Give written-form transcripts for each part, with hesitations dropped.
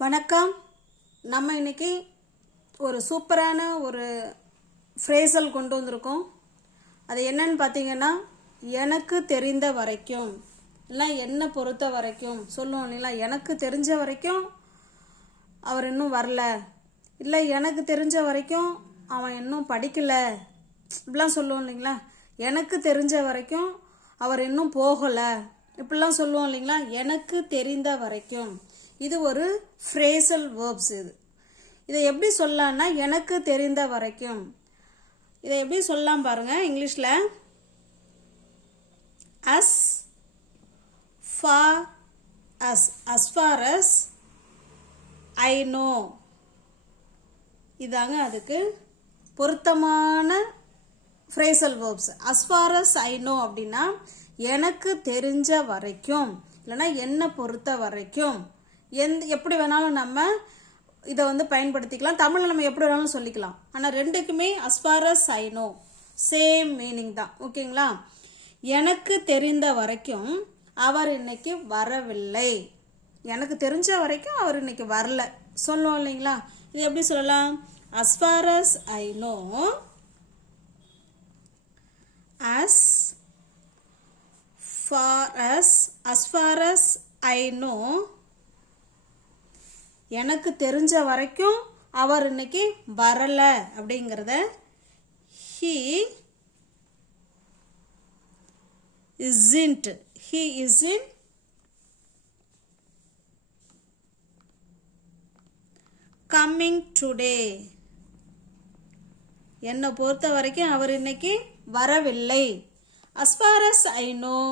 வணக்கம். நம்ம இன்னைக்கு ஒரு சூப்பரான ஒரு ஃப்ரேசல் கொண்டு வந்திருக்கோம். அது என்னன்னு பார்த்தீங்கன்னா, எனக்கு தெரிந்த வரைக்கும் இல்லை என்னை பொறுத்த வரைக்கும் சொல்லுவோம் இல்லைங்களா. எனக்கு தெரிஞ்ச வரைக்கும் அவர் இன்னும் வரல, இல்லை எனக்கு தெரிஞ்ச வரைக்கும் அவன் இன்னும் படிக்கலை, இப்படிலாம் சொல்லுவோம் இல்லைங்களா. எனக்கு தெரிஞ்ச வரைக்கும் அவர் இன்னும் போகலை, இப்படிலாம் சொல்லுவோம் இல்லைங்களா. எனக்கு தெரிந்த வரைக்கும் இது ஒரு ஃப்ரேசல் வேர்ப்ஸ். இதை எப்படி சொல்லலாம்னா, எனக்கு தெரிந்த வரைக்கும் இதை எப்படி சொல்லலாம் பாருங்க. இங்கிலீஷில் as far as I know, இதாங்க அதுக்கு பொருத்தமான phrasal verbs. as far as I know அப்படின்னா எனக்கு தெரிஞ்ச வரைக்கும், இல்லைன்னா என்னை பொறுத்த வரைக்கும், எப்படி வேணாலும் நம்ம இதை பயன்படுத்திக்கலாம். தமிழில் நம்ம எப்படி வேணாலும் சொல்லிக்கலாம். ஆனால் ரெண்டுக்குமே as far as I know same meaning தான். ஓகேங்களா. எனக்கு தெரிந்த வரைக்கும் அவர் இன்னைக்கு வரவில்லை, எனக்கு தெரிஞ்ச வரைக்கும் அவர் இன்னைக்கு வரல சொல்லுவோம் இல்லைங்களா. இது எப்படி சொல்லலாம்? as far as I know, as far as I know, எனக்கு தெரிஞ்ச வரைக்கும் அவர் இன்னைக்கு வரல அப்படிங்கிறத he isn't coming today, என்னை பொறுத்த வரைக்கும் அவர் இன்னைக்கு வரவில்லை. as far as I know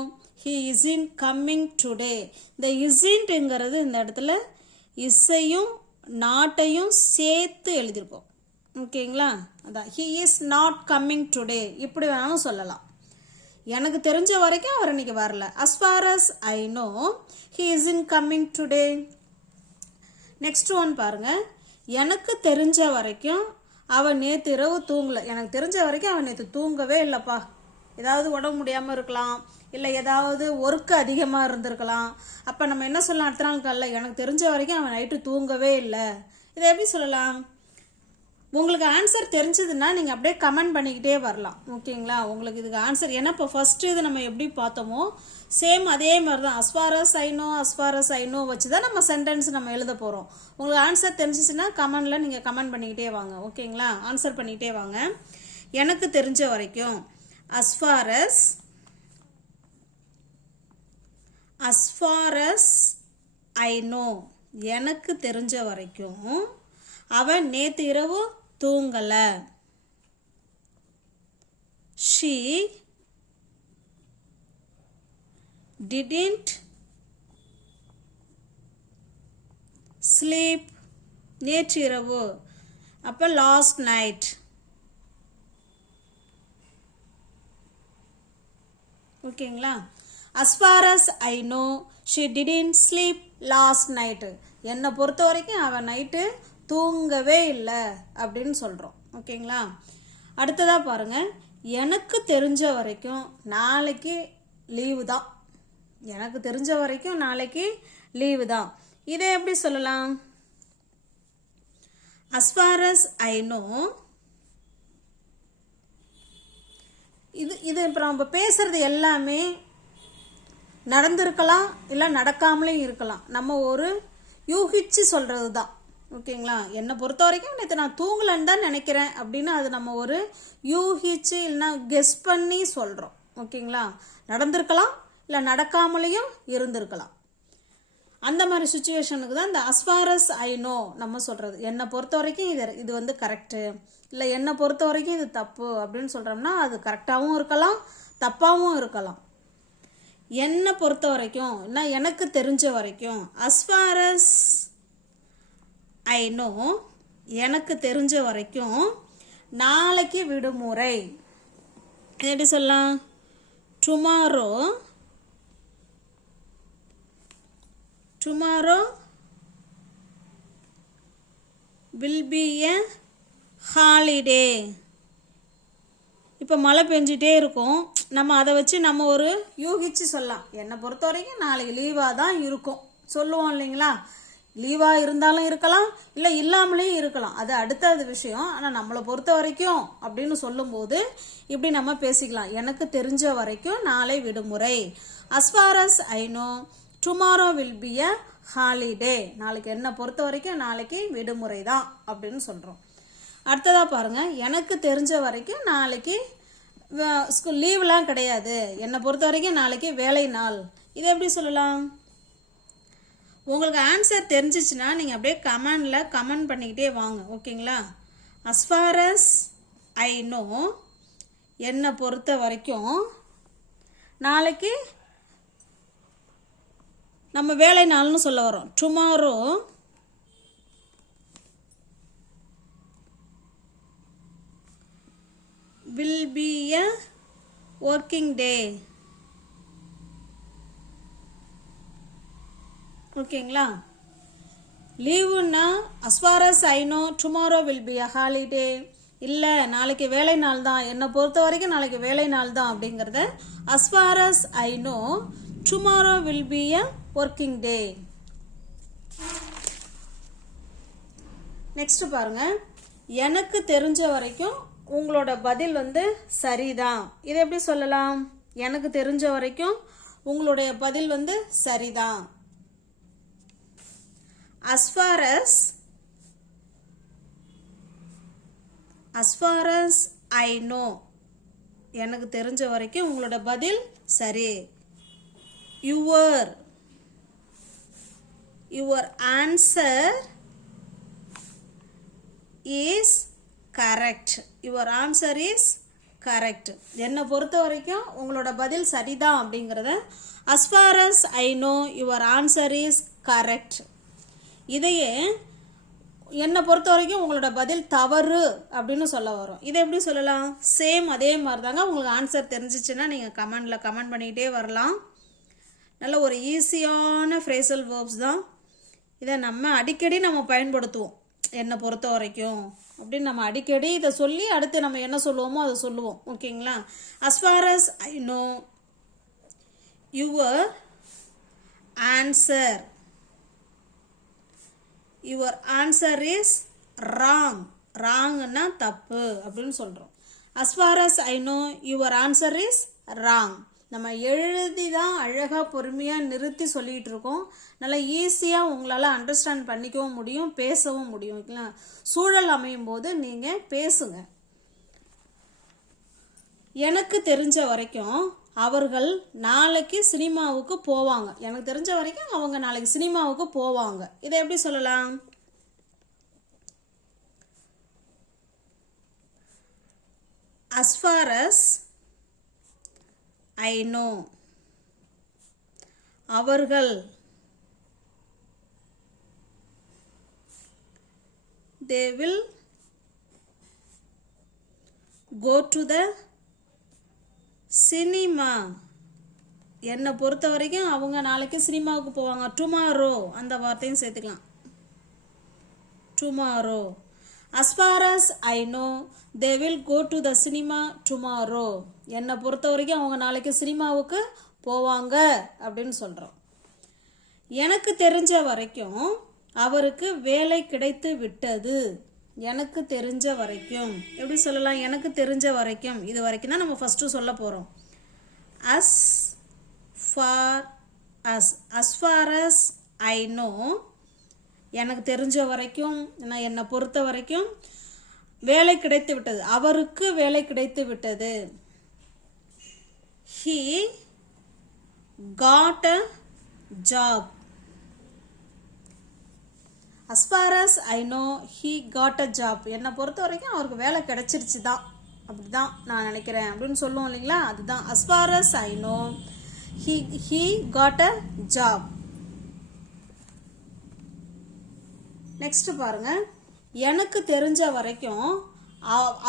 he isn't coming today. இந்த isn'tங்கிறது இந்த இடத்துல இசையும் நாட்டையும் சேர்த்து எழுதியிருக்கோம். ஓகேங்களா. அதான் he is not coming today, இப்படி வேணாலும் சொல்லலாம். எனக்கு தெரிஞ்ச வரைக்கும் அவர் இன்னைக்கு வரல. as far as I know he isn't coming today. Next one பாருங்க. எனக்கு தெரிஞ்ச வரைக்கும் அவன் நேற்று இரவு தூங்கலை. எனக்கு தெரிஞ்ச வரைக்கும் அவன் நேற்று தூங்கவே இல்லைப்பா. ஏதாவது உடம்பு முடியாமல் இருக்கலாம், இல்லை ஏதாவது ஒர்க்கு அதிகமாக இருந்திருக்கலாம். அப்போ நம்ம என்ன சொல்லலாம் அடுத்த நாள் காலையில், எனக்கு தெரிஞ்ச வரைக்கும் அவன் நைட்டு தூங்கவே இல்லை. இதை எப்படி சொல்லலாம்? உங்களுக்கு ஆன்சர் தெரிஞ்சதுன்னா நீங்கள் அப்படியே கமெண்ட் பண்ணிக்கிட்டே வரலாம். ஓகேங்களா. உங்களுக்கு இதுக்கு ஆன்சர், ஏன்னா இப்போ ஃபஸ்ட்டு இது நம்ம எப்படி பார்த்தோமோ சேம் அதே மாதிரி தான். as far as I know வச்சு தான் நம்ம சென்டென்ஸ் நம்ம எழுத போகிறோம். உங்களுக்கு ஆன்சர் தெரிஞ்சிச்சுன்னா கமெண்டில் நீங்கள் கமெண்ட் பண்ணிக்கிட்டே வாங்க. ஓகேங்களா. ஆன்சர் பண்ணிக்கிட்டே வாங்க. எனக்கு தெரிஞ்ச வரைக்கும் as far as I know, எனக்கு தெரிஞ்ச வரைக்கும் அவன் நேற்று இரவு தூங்கலை. she didn't sleep, நேற்று இரவு, அப்போ last night. ஓகேங்களா. as far as I know she didn't sleep last night, என்னை பொறுத்த வரைக்கும் அவன் நைட்டு தூங்கவே இல்லை அப்படின்னு சொல்கிறோம். ஓகேங்களா. அடுத்ததாக பாருங்கள். எனக்கு தெரிஞ்ச வரைக்கும் நாளைக்கு லீவு தான், எனக்கு தெரிஞ்ச வரைக்கும் நாளைக்கு லீவு தான். இதை எப்படி சொல்லலாம்? as far as I know, இது இப்போ நம்ம பேசுகிறது எல்லாமே நடந்திருக்கலாம், இல்லை நடக்காமலே இருக்கலாம். நம்ம ஒரு யூகிச்சு சொல்கிறது தான். ஓகேங்களா. என்னை பொறுத்த வரைக்கும் நேற்று நான் தூங்கலன்னு தான் நினைக்கிறேன் அப்படின்னு அது நம்ம ஒரு யூகிச்சு இல்லைன்னா கெஸ் பண்ணி சொல்கிறோம். ஓகேங்களா. நடந்திருக்கலாம், இல்லை நடக்காமலேயும் இருந்திருக்கலாம். அந்த மாதிரி சுச்சுவேஷனுக்கு தான் இந்த as far as I know நம்ம சொல்கிறது. என்னை பொறுத்த வரைக்கும் இது கரெக்டு, இல்லை என்னை பொறுத்த வரைக்கும் இது தப்பு அப்படின்னு சொல்கிறோம்னா அது கரெக்டாகவும் இருக்கலாம், தப்பாகவும் இருக்கலாம். என்னை பொறுத்த வரைக்கும் எனக்கு தெரிஞ்ச வரைக்கும் as far as I know, எனக்கு தெரிஞ்ச வரைக்கும் நாளைக்கு விடுமுறை. எப்படி சொல்லலாம்? tomorrow will be a holiday. இப்போ மழை பெஞ்சிட்டே இருக்கும், நம்ம அதை வச்சு நம்ம ஒரு யூகிச்சு சொல்லலாம். என்னை பொறுத்த வரைக்கும் நாளைக்கு லீவாக தான் இருக்கும் சொல்லுவோம் இல்லைங்களா. லீவாக இருந்தாலும் இருக்கலாம், இல்லை இல்லாமலேயும் இருக்கலாம், அது அடுத்தது விஷயம். ஆனால் நம்மளை பொறுத்த வரைக்கும் அப்படின்னு சொல்லும்போது இப்படி நம்ம பேசிக்கலாம். எனக்கு தெரிஞ்ச வரைக்கும் நாளை விடுமுறை. as far as I know tomorrow will be a holiday. நாளைக்கு என்னை பொறுத்த வரைக்கும் நாளைக்கு விடுமுறை தான் அப்படின்னு சொல்கிறோம். அடுத்ததாக பாருங்கள், எனக்கு தெரிஞ்ச வரைக்கும் நாளைக்கு லீவ்லாம் கிடையாது, என்னை பொறுத்த வரைக்கும் நாளைக்கு வேலை நாள். இதை எப்படி சொல்லலாம்? உங்களுக்கு ஆன்சர் தெரிஞ்சிச்சுன்னா நீங்கள் அப்படியே கமெண்ட் பண்ணிக்கிட்டே வாங்க, ஓகேங்களா? as far as I know என்னை பொறுத்த வரைக்கும் நாளைக்கு நம்ம வேலை நாள்னு சொல்ல வரோம். Tomorrow will be a working day. ஓகேங்களா? லீவுன்னா as far as I know tomorrow will be a holiday. இல்லை நாளைக்கு வேலை நாள் தான், என்னை பொறுத்த வரைக்கும் நாளைக்கு வேலை நாள் தான் அப்படிங்கிறத as far as I know tomorrow will be a working day. Next பாருங்க, எனக்கு தெரிஞ்ச வரைக்கும் உங்களோட பதில் சரிதான். இதை எப்படி சொல்லலாம்? எனக்கு தெரிஞ்ச வரைக்கும் உங்களுடைய பதில் சரிதான். as far as I know எனக்கு தெரிஞ்ச வரைக்கும் உங்களோட பதில் சரி. your answer is correct. your answer is correct. என்னை பொறுத்த வரைக்கும் உங்களோட பதில் சரிதான் அப்படிங்கிறத as far as I know your answer is correct. இதையே என்னை பொறுத்த வரைக்கும் உங்களோட பதில் தவறு அப்படின்னு சொல்ல வரும். இதை எப்படி சொல்லலாம்? சேம் அதே மாதிரி தாங்க. உங்களுக்கு ஆன்சர் தெரிஞ்சிச்சுன்னா நீங்கள் கமெண்ட் பண்ணிக்கிட்டே வரலாம். நல்ல ஒரு ஈஸியான ஃப்ரேசல் வேர்ப்ஸ் தான். இதை அடிக்கடி நம்ம பயன்படுத்துவோம். என்னை பொறுத்த வரைக்கும் அப்படின்னு நம்ம அடிக்கடி இதை சொல்லி அடுத்து நம்ம என்ன சொல்லுவோமோ அதை சொல்லுவோம், ஓகேங்களா? as far as I know your answer is wrong. wrongனா தப்பு அப்படின்னு சொல்கிறோம். as far as I know your answer is wrong. நம்ம எழுதி தான் அழகாக பொறுமையாக நிறுத்தி சொல்லிகிட்டு இருக்கோம். நல்லா ஈஸியாக உங்களால் அண்டர்ஸ்டாண்ட் பண்ணிக்கவும் முடியும், பேசவும் முடியும், ஓகேங்களா? சூழல் அமையும் போது நீங்கள் பேசுங்க. எனக்கு தெரிஞ்ச வரைக்கும் அவர்கள் நாளைக்கு சினிமாவுக்கு போவாங்க. எனக்கு தெரிஞ்ச வரைக்கும் அவங்க நாளைக்கு சினிமாவுக்கு போவாங்க. இதை எப்படி சொல்லலாம்? as far as I know அவர்கள் they will go to the cinema. என்னை பொறுத்த வரைக்கும் அவங்க நாளைக்கு சினிமாவுக்கு போவாங்க. டுமாரோ அந்த வார்த்தையும் சேர்த்துக்கலாம். Tomorrow. as far as I know they will go to the cinema tomorrow. என்னை பொறுத்த வரைக்கும் அவங்க நாளைக்கு சினிமாவுக்கு போவாங்க அப்படின்னு சொல்கிறோம். எனக்கு தெரிஞ்ச வரைக்கும் அவருக்கு வேலை கிடைத்து விட்டது. எனக்கு தெரிஞ்ச வரைக்கும் எப்படி சொல்லலாம்? எனக்கு தெரிஞ்ச வரைக்கும் இது வரைக்கும் தான் நம்ம ஃபஸ்ட்டு சொல்ல போகிறோம். as far as I know எனக்கு தெரிஞ்ச வரைக்கும், என்னை பொறுத்த வரைக்கும் வேலை கிடைத்து விட்டது, அவருக்கு வேலை கிடைத்து விட்டது. he got a job. as far as I know he got a job. என்னை பொறுத்த வரைக்கும் அவருக்கு வேலை கிடைச்சிருச்சு தான், அப்படி தான் நான் நினைக்கிறேன் அப்படின்னு சொல்லுவோம் இல்லைங்களா? அதுதான் as far as I know he got a job. Next பாருங்க, எனக்கு தெரிஞ்ச வரைக்கும்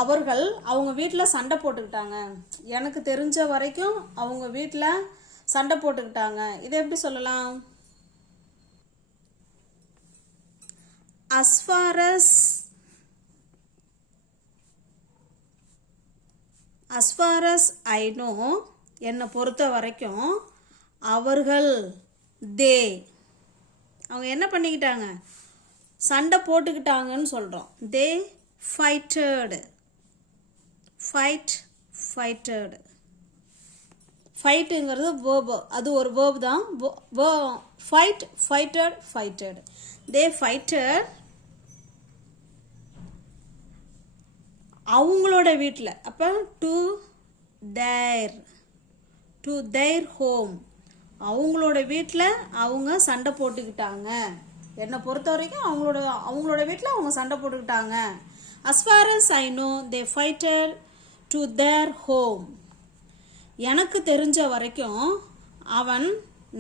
அவர்கள் அவங்க வீட்டில் சண்டை போட்டுக்கிட்டாங்க. எனக்கு தெரிஞ்ச வரைக்கும் அவங்க வீட்டில் சண்டை போட்டுக்கிட்டாங்க. இதை எப்படி சொல்லலாம்? as far as I know என்னை பொறுத்த வரைக்கும் அவர்கள் they அவங்க என்ன பண்ணிக்கிட்டாங்க, சண்டை போட்டுக்கிட்டாங்கன்னு சொல்கிறோம். தே ஃபைட்டட். ஃபைட்டட். ஃபைட்டுங்கிறது வேர்பு, அது ஒரு வேர்பு தான். ஃபைட்டட். தே ஃபைட்டட் அவங்களோட வீட்டில். அப்போ டு தேர் ஹோம், அவங்களோட வீட்டில் அவங்க சண்டை போட்டுக்கிட்டாங்க. என்னை பொறுத்த வரைக்கும் அவங்களோட வீட்டில் அவங்க சண்டை போட்டுக்கிட்டாங்க. as far as I know they fighted to their home. எனக்கு தெரிஞ்ச வரைக்கும் அவன்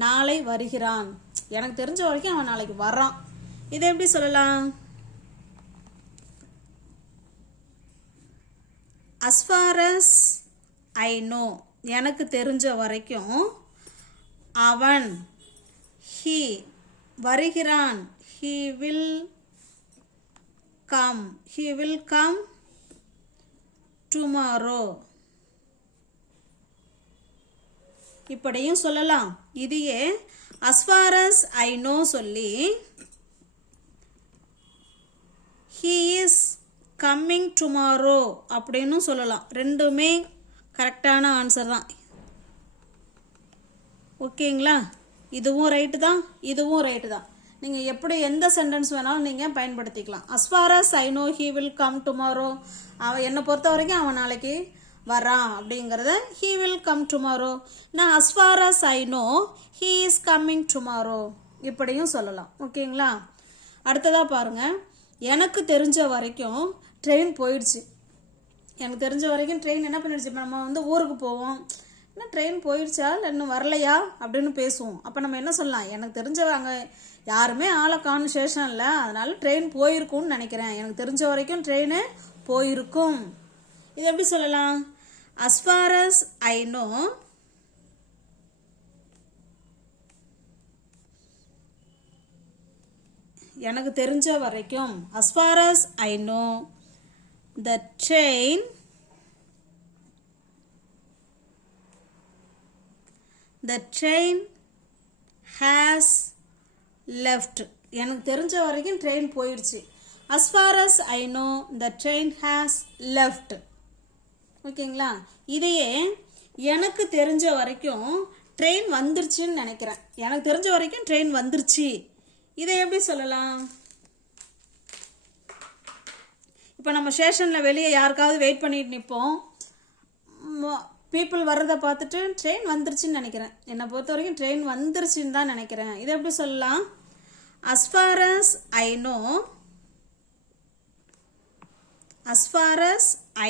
நாளை வருகிறான். எனக்கு தெரிஞ்ச வரைக்கும் அவன் நாளைக்கு வர்றான். இதை எப்படி சொல்லலாம்? as far as I know, எனக்கு தெரிஞ்ச வரைக்கும் அவன், he வருகிறான், he will come tomorrow. இப்படியும் சொல்லலாம். இதையே as far as I know சொல்லி he is coming tomorrow அப்படின்னு சொல்லலாம். ரெண்டுமே கரெக்டான ஆன்சர் தான். ஓகேங்களா? இதுவும் ரைட்டு தான், இதுவும் ரைட்டு தான். நீங்கள் எப்படி எந்த சென்டென்ஸ் வேணாலும் நீங்கள் பயன்படுத்திக்கலாம். as far as I know he will come tomorrow, அவன் என்னை பொறுத்த வரைக்கும் அவன் நாளைக்கு வரான் அப்படிங்கிறத he will come tomorrow. நான் as far as I know he is coming tomorrow இப்படியும் சொல்லலாம். ஓகேங்களா? அடுத்ததாக பாருங்கள். எனக்கு தெரிஞ்ச வரைக்கும் ட்ரெயின் போயிடுச்சு. எனக்கு தெரிஞ்ச வரைக்கும் ட்ரெயின் என்ன பண்ணிடுச்சு, இப்போ நம்ம ஊருக்கு போவோம், என்ன ட்ரெயின் போயிடுச்சா இல்லை இன்னும் வரலையா அப்படின்னு பேசுவோம். அப்போ நம்ம என்ன சொல்லலாம், எனக்கு தெரிஞ்சவங்க யாருமே ஆளை காணும் ஸ்டேஷனில், அதனால ட்ரெயின் போயிருக்கும்னு நினைக்கிறேன், எனக்கு தெரிஞ்ச வரைக்கும் ட்ரெயின் போயிருக்கும். இது எப்படி சொல்லலாம்? as far as I know எனக்கு தெரிஞ்ச வரைக்கும் as far as I know the train has left. எனக்கு தெரிஞ்ச வரைக்கும் ட்ரெயின் போயிடுச்சு. as far as I know the train has left. ஓகேங்களா? இதையே எனக்கு தெரிஞ்ச வரைக்கும் ட்ரெயின் வந்துருச்சுன்னு நினைக்கிறேன், எனக்கு தெரிஞ்ச வரைக்கும் ட்ரெயின் வந்துருச்சு, இதை எப்படி சொல்லலாம்? இப்போ நம்ம ஸ்டேஷனில் வெளியே யாருக்காவது வெயிட் பண்ணிட்டு நிற்போம், பீப்புள் வர்றதை பார்த்துட்டு ட்ரெயின் வந்துருச்சுன்னு நினைக்கிறேன், என்னை பொறுத்த வரைக்கும் ட்ரெயின் வந்துருச்சுன்னு தான் நினைக்கிறேன், இதை எப்படி சொல்லலாம்? as far as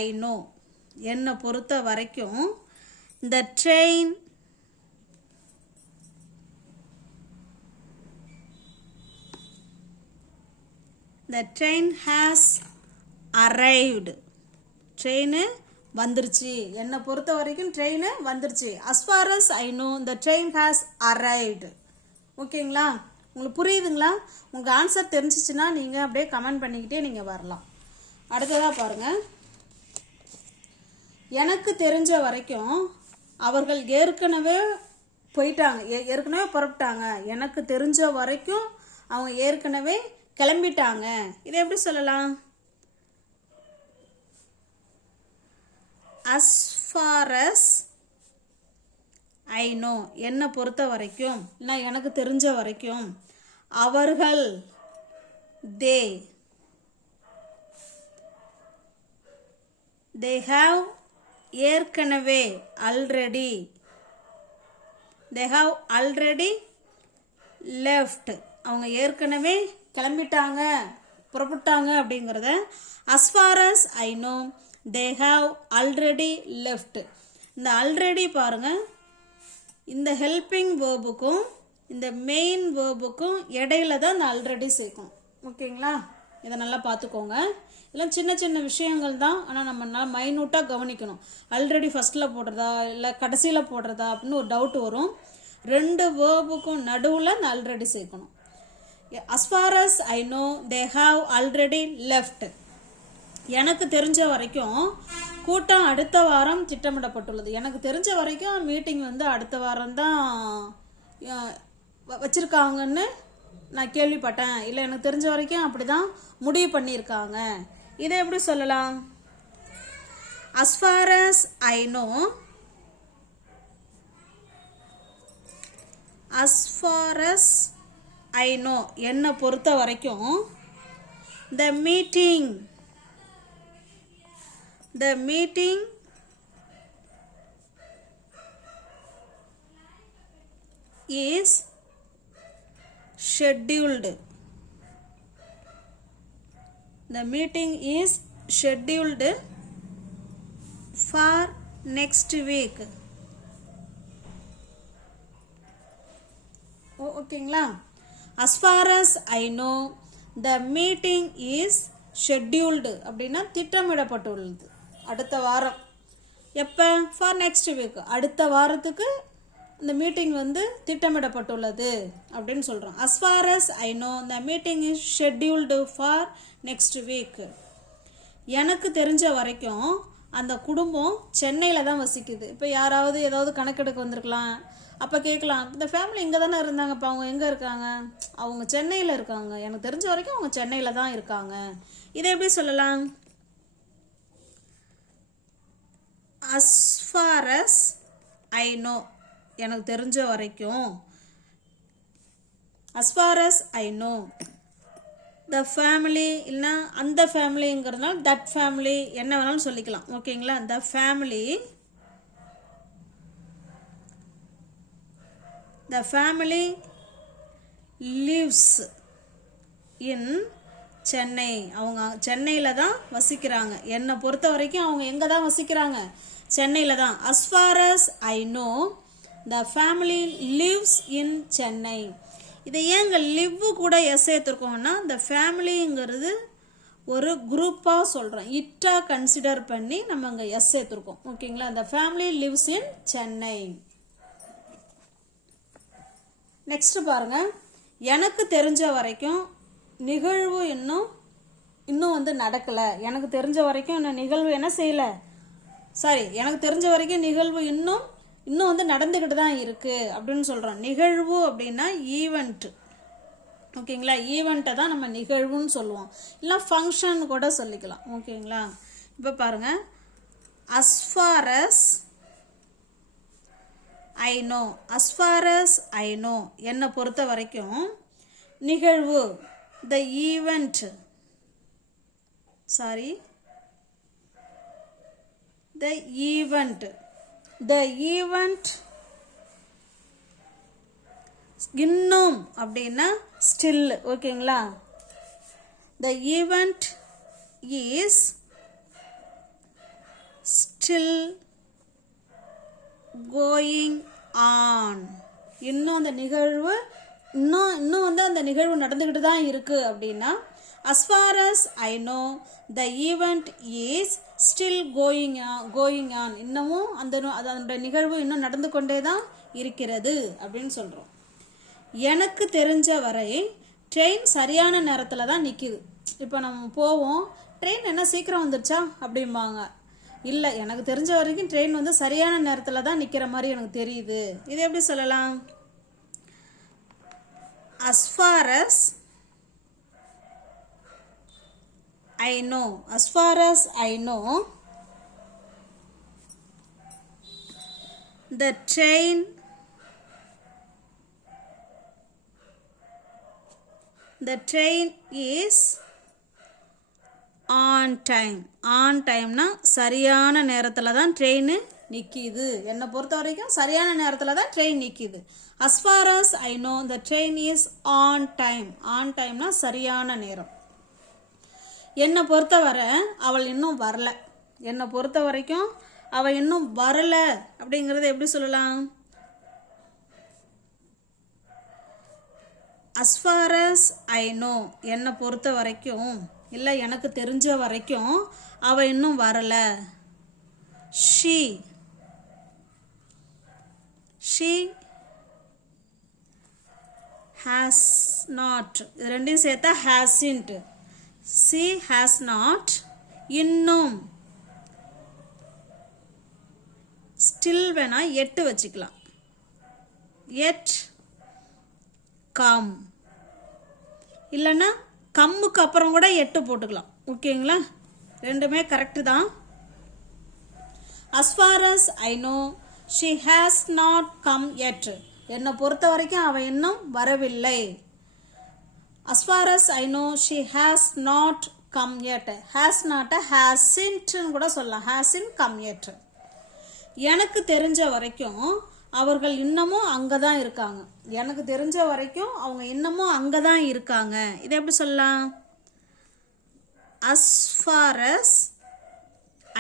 I know என்னை பொறுத்த வரைக்கும் the train has arrived. Train வந்துருச்சு, என்னை பொறுத்த வரைக்கும் ட்ரெயின் வந்துருச்சு. as far as I know the train has arrived. ஓகேங்களா? உங்களுக்கு புரியுதுங்களா? உங்கள் ஆன்சர் தெரிஞ்சிச்சுன்னா நீங்கள் அப்படியே கமெண்ட் பண்ணிக்கிட்டே நீங்கள் வரலாம். அடுத்ததாக பாருங்கள். எனக்கு தெரிஞ்ச வரைக்கும் அவர்கள் ஏற்கனவே போயிட்டாங்க, ஏற்கனவே புறப்பட்டாங்க, எனக்கு தெரிஞ்ச வரைக்கும் அவங்க ஏற்கனவே கிளம்பிட்டாங்க, இதை எப்படி சொல்லலாம்? as far as I know என்னை பொறுத்த வரைக்கும், இல்லை எனக்கு தெரிஞ்ச வரைக்கும் அவர்கள் they have ஏற்கனவே already left. அவங்க ஏற்கனவே கிளம்பிட்டாங்க, புறப்பட்டாங்க அப்படிங்கிறத as far as I know they have already left. இந்த already பாருங்க, இந்த ஹெல்பிங் வேர்புக்கும் இந்த மெயின் வேர்புக்கும் இடையில தான் இந்த already சேர்க்கும். ஓகேங்களா? இதை நல்லா பார்த்துக்கோங்க. இதெல்லாம் சின்ன சின்ன விஷயங்கள் தான், ஆனால் நம்ம நல்லா மைனூட்டாக கவனிக்கணும். ஆல்ரெடி ஃபஸ்ட்டில் போடுறதா இல்லை கடைசியில் போடுறதா அப்படின்னு ஒரு டவுட் வரும். ரெண்டு வேர்புக்கும் நடுவில் இந்த ஆல்ரெடி சேர்க்கணும். as far as I know they have already left. எனக்கு தெரிஞ்ச வரைக்கும் கூட்டம் அடுத்த வாரம் திட்டமிடப்பட்டுள்ளது. எனக்கு தெரிஞ்ச வரைக்கும் மீட்டிங் அடுத்த வாரம் தான் வச்சுருக்காங்கன்னு நான் கேள்விப்பட்டேன், இல்லை எனக்கு தெரிஞ்ச வரைக்கும் அப்படி தான் முடிவு பண்ணியிருக்காங்க. இதை எப்படி சொல்லலாம்? as far as I know, as far as I know, என்னை பொறுத்த வரைக்கும் the meeting is scheduled. The meeting is scheduled for next week. ஓகேங்களா? as far as I know the meeting is scheduled அப்படின்னா திட்டமிடப்பட்டுள்ளது. அடுத்த வாரம். எப்போ? for next week. அடுத்த வாரத்துக்கு இந்த மீட்டிங் வந்து திட்டமிடப்பட்டுள்ளது அப்படின்னு சொல்கிறோம். as far as I know the meeting is scheduled for next week. எனக்கு தெரிஞ்ச வரைக்கும் அந்த குடும்பம் சென்னையில் தான் வசிக்குது. இப்போ யாராவது ஏதாவது கணக்கெடுக்க வந்திருக்கலாம், அப்போ கேட்கலாம், இந்த ஃபேமிலி இங்கே தானே இருந்தாங்க, இப்போ அவங்க எங்கே இருக்காங்க? அவங்க சென்னையில் இருக்காங்க. எனக்கு தெரிஞ்ச வரைக்கும் அவங்க சென்னையில் தான் இருக்காங்க. இதை எப்படி சொல்லலாம்? as far as I know, எனக்கு தெரிஞ்ச வரைக்கும், as far as I know the family, இல்லைனா அந்த ஃபேமிலிங்கிறதுனால that family என்ன வேணாலும் சொல்லிக்கலாம். ஓகேங்களா? the family lives in Chennai. அவங்க சென்னையில் தான் வசிக்கிறாங்க. என்னை பொறுத்த வரைக்கும் அவங்க எங்கே தான் வசிக்கிறாங்க? சென்னையில் தான். as far as I know the family lives in Chennai. இதை ஏங்க live கூட எஸ் சேர்த்துருக்கோம்னா, இந்த ஃபேமிலிங்கிறது ஒரு குரூப்பாக சொல்கிறோம், இட்டாக கன்சிடர் பண்ணி நம்ம இங்கே எஸ் சேர்த்துருக்கோம். ஓகேங்களா? the family lives in Chennai. Next பாருங்க, எனக்கு தெரிஞ்ச வரைக்கும் நிகழ்வு இன்னும் வந்து நடக்கலை. எனக்கு தெரிஞ்ச வரைக்கும் இன்னும் நிகழ்வு என்ன செய்யலை? எனக்கு தெரிஞ்ச வரைக்கும் நிகழ்வு இன்னும் வந்து நடந்துக்கிட்டு தான் இருக்குது அப்படின்னு சொல்கிறோம். நிகழ்வு அப்படின்னா ஈவெண்ட். ஓகேங்களா? ஈவெண்ட்டை தான் நம்ம நிகழ்வுன்னு சொல்லுவோம், இல்லை ஃபங்க்ஷன் கூட சொல்லிக்கலாம். ஓகேங்களா? இப்போ பாருங்கள், as far as I know, as far as I know என்னை பொறுத்த வரைக்கும் நிகழ்வு, the event இன்னும் அப்படின்னா still. ஓகேங்களா? the event is still going on. இன்னும் அந்த நிகழ்வு இன்னும் வந்து அந்த நிகழ்வு நடந்துக்கிட்டு தான் இருக்குது அப்படின்னா, as far as I know the event is still going on. இன்னமும் அந்த நிகழ்வு இன்னும் நடந்து கொண்டே தான் இருக்கிறது அப்படின்னு சொல்கிறோம். எனக்கு தெரிஞ்ச வரை ட்ரெயின் சரியான நேரத்தில் தான் நிற்கிது. இப்போ நம்ம போவோம், ட்ரெயின் என்ன சீக்கிரம் வந்துருச்சா அப்படிம்பாங்க. இல்லை, எனக்கு தெரிஞ்ச வரைக்கும் ட்ரெயின் வந்து சரியான நேரத்தில் தான் நிற்கிற மாதிரி எனக்கு தெரியுது. இது எப்படி சொல்லலாம்? as far as I know the train is on time. on timeனா சரியான நேரத்தில் தான் ட்ரெயின் நிற்கிது. என்னை பொறுத்த வரைக்கும் சரியான நேரத்தில் தான் ட்ரெயின் நிற்கிது. as far as I know the train is on time. on timeனா சரியான நேரம். என்னை பொறுத்தவரை அவள் இன்னும் வரல. என்னை பொறுத்த வரைக்கும் அவள் இன்னும் வரல அப்படிங்கிறத எப்படி சொல்லலாம்? as far as I know என்னை பொறுத்த வரைக்கும், இல்லை எனக்கு தெரிஞ்ச வரைக்கும் அவள் இன்னும் வரல. she has not. இது ரெண்டையும் சேர்த்தா hasn't. she has not. இன்னும் still வேணா yet வச்சுக்கலாம். yet come. இல்லைன்னா கம்முக்கு அப்புறம் கூட 8 போட்டுக்கலாம். ஓகேங்களா? ரெண்டுமே கரெக்டு தான். as far as I know she has not come yet. என்னை பொறுத்த வரைக்கும் அவள் இன்னும் வரவில்லை. as far as I know she has not come yet. has not hasn't கூட சொல்லலாம். hasn't come yet. எனக்கு தெரிஞ்ச வரைக்கும் அவர்கள் இன்னமும் அங்கே தான் இருக்காங்க. எனக்கு தெரிஞ்ச வரைக்கும் அவங்க இன்னமும் அங்கே தான் இருக்காங்க. இதை எப்படி சொல்லலாம்? as far as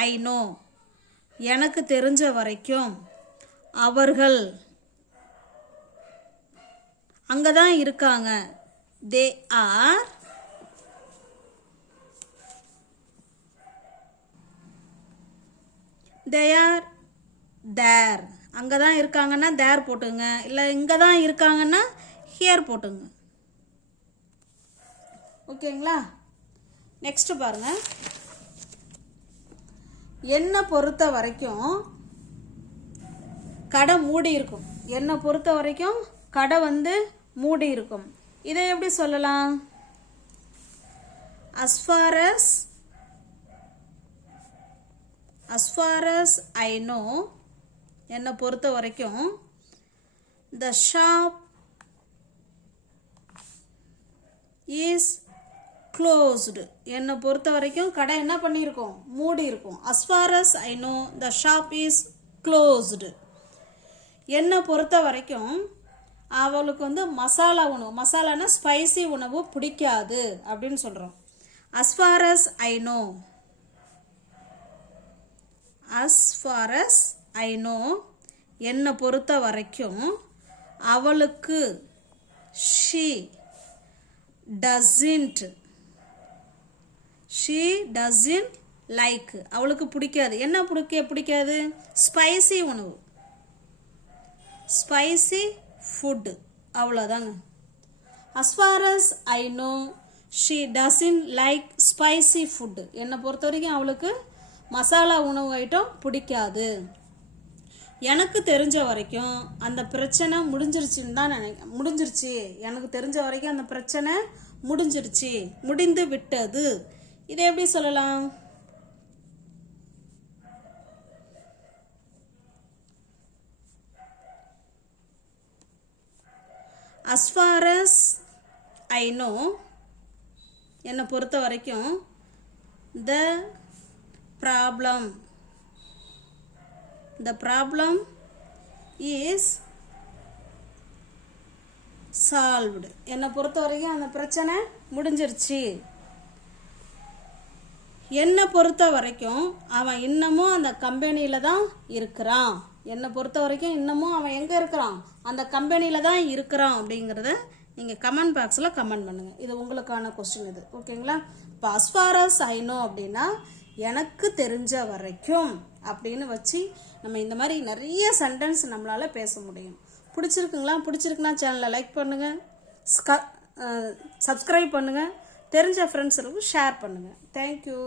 I know எனக்கு தெரிஞ்ச வரைக்கும் அவர்கள் அங்கே தான் இருக்காங்க. they are there. அங்கே தான் இருக்காங்கன்னா there போட்டுங்க. இல்லை இங்கே தான் இருக்காங்கன்னா here போட்டுங்க. ஓகேங்களா? நெக்ஸ்ட் பாருங்க. என்னை பொறுத்த வரைக்கும் கடை மூடி இருக்கும். என்னை பொறுத்த வரைக்கும் கடை மூடி இருக்கும். இதை எப்படி சொல்லலாம்? as far as I know என்னை பொறுத்த வரைக்கும் the shop is closed. என்னை பொறுத்த வரைக்கும் கடை என்ன பண்ணியிருக்கோம்? மூடி இருக்கும். as far as I know the shop is closed. என்னை பொறுத்த வரைக்கும் அவளுக்கு மசாலா உணவு, மசாலானா ஸ்பைசி உணவு பிடிக்காது அப்படின்னு சொல்கிறோம். as far as I know என்னை பொறுத்த வரைக்கும் அவளுக்கு she doesn't like. அவளுக்கு பிடிக்காது. என்ன பிடிக்காது? ஸ்பைசி உணவு, ஸ்பைசி ஃபுட்டு. அவ்வளோதாங்க. as far as I know she doesn't like spicy food. என்னை பொறுத்த வரைக்கும் அவளுக்கு மசாலா உணவு ஐட்டம் பிடிக்காது. எனக்கு தெரிஞ்ச வரைக்கும் அந்த பிரச்சனை முடிஞ்சிருச்சுன்னு தான் முடிஞ்சிருச்சு. எனக்கு தெரிஞ்ச வரைக்கும் அந்த பிரச்சனை முடிஞ்சிருச்சு, முடிந்து விட்டது. இதை எப்படி சொல்லலாம்? as far as I know என்னை பொறுத்த வரைக்கும் the problem is solved. என்னை பொறுத்த வரைக்கும் அந்த பிரச்சனை முடிஞ்சிருச்சு. என்னை பொறுத்த வரைக்கும் அவன் இன்னமும் அந்த கம்பெனியில் தான் இருக்கிறான். என்னை பொறுத்த வரைக்கும் இன்னமும் அவன் எங்கே இருக்கிறான்? அந்த கம்பெனியில் தான் இருக்கிறான். அப்படிங்கிறத நீங்கள் கமெண்ட் பாக்ஸில் கமெண்ட் பண்ணுங்கள். இது உங்களுக்கான கொஸ்டின் இது. ஓகேங்களா? இப்போ as far as I know அப்படின்னா எனக்கு தெரிஞ்ச வரைக்கும் அப்படின்னு வச்சு நம்ம இந்த மாதிரி நிறைய சென்டென்ஸ் நம்மளால் பேச முடியும். பிடிச்சிருக்குன்னா சேனலை லைக் பண்ணுங்கள், சப்ஸ்கிரைப் பண்ணுங்கள், தெரிஞ்ச ஃப்ரெண்ட்ஸுக்கு ஷேர் பண்ணுங்கள். தேங்க்யூ.